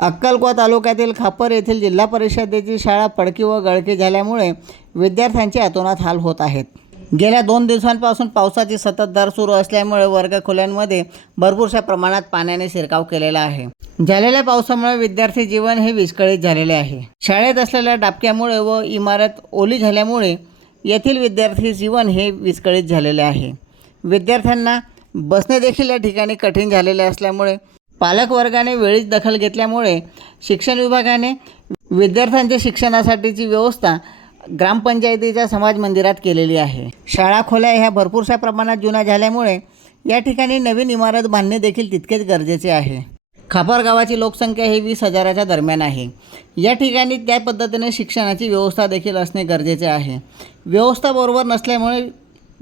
अक्कलकोवा तालुक्यातील खापर येथील जिल्हा परिषदेची शाळा पडकी व गळकी झाल्यामुळे विद्यार्थ्यांचे अतोनात हाल होत आहेत. गेल्या दोन दिवसांपासून पावसाची सततधार सुरू असल्यामुळे वर्गखोल्यांमध्ये भरपूरशा प्रमाणात पाण्याने शिरकाव केलेला आहे. झालेल्या पावसामुळे विद्यार्थी जीवन हे विस्कळीत झालेले आहे. शाळेत असलेल्या डाबक्यामुळे व इमारत ओली झाल्यामुळे येथील विद्यार्थी जीवन हे विस्कळीत झालेले आहे. विद्यार्थ्यांना बसणे देखील या ठिकाणी कठीण झालेले असल्यामुळे पालकवर्गाने वेळीच दखल घेतल्यामुळे शिक्षण विभागाने विद्यार्थ्यांच्या शिक्षणासाठीची व्यवस्था ग्रामपंचायतीच्या समाज मंदिरात केलेली आहे. शाळा खोल्या ह्या भरपूरशा प्रमाणात जुन्या झाल्यामुळे या ठिकाणी नवीन इमारत बांधणे देखील तितकेच गरजेचे आहे. खापर गावाची लोकसंख्या ही वीस हजाराच्या दरम्यान आहे. या ठिकाणी त्या पद्धतीने शिक्षणाची व्यवस्था देखील असणे गरजेचे आहे. व्यवस्था बरोबर नसल्यामुळे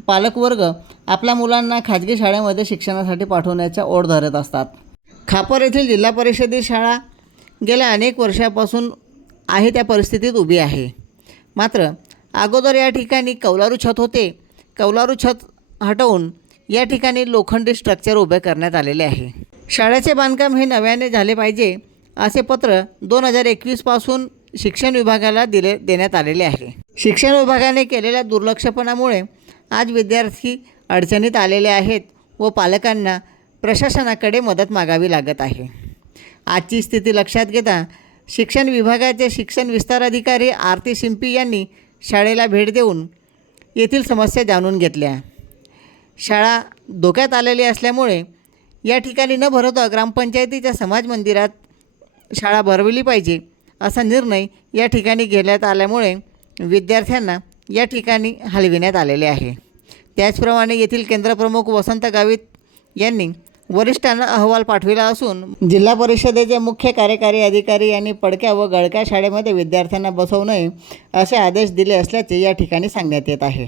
पालकवर्ग आपल्या मुलांना खाजगी शाळेमध्ये शिक्षणासाठी पाठवण्याच्या ओढ धरत असतात. खापर येथील जिल्हा परिषदेची शाळा गेल्या अनेक वर्षापासून आहे त्या परिस्थितीत उभी आहे. मात्र अगोदर या ठिकाणी कौलारू छत होते. कौलारू छत हटवून या ठिकाणी लोखंडी स्ट्रक्चर उभे करण्यात आलेले आहे. शाळेचे बांधकाम हे नव्याने झाले पाहिजे असे पत्र दोन हजार एकवीसपासून शिक्षण विभागाला दिले देण्यात आलेले आहे. शिक्षण विभागाने केलेल्या दुर्लक्षपणामुळे आज विद्यार्थी अडचणीत आलेले आहेत व पालकांना प्रशासनाकडे मदत मागावी लागत आहे. आजची स्थिती लक्षात घेता शिक्षण विभागाचे शिक्षण विस्तार अधिकारी आरती शिंपी यांनी शाळेला भेट देऊन येथील समस्या जाणून घेतल्या. शाळा धोक्यात आलेली असल्यामुळे या ठिकाणी न भरवता ग्रामपंचायतीच्या समाज मंदिरात शाळा भरवली पाहिजे असा निर्णय या ठिकाणी घेण्यात आल्यामुळे विद्यार्थ्यांना या ठिकाणी हलविण्यात आलेले आहे. त्याचप्रमाणे येथील केंद्रप्रमुख वसंत गावित यांनी वरिष्ठांना अहवाल पाठविला असून जिल्हा परिषदेचे मुख्य कार्यकारी अधिकारी यांनी पडक्या व गळक्या शाळेमध्ये विद्यार्थ्यांना बसवू नये असे आदेश दिले असल्याचे या ठिकाणी सांगण्यात येत आहे.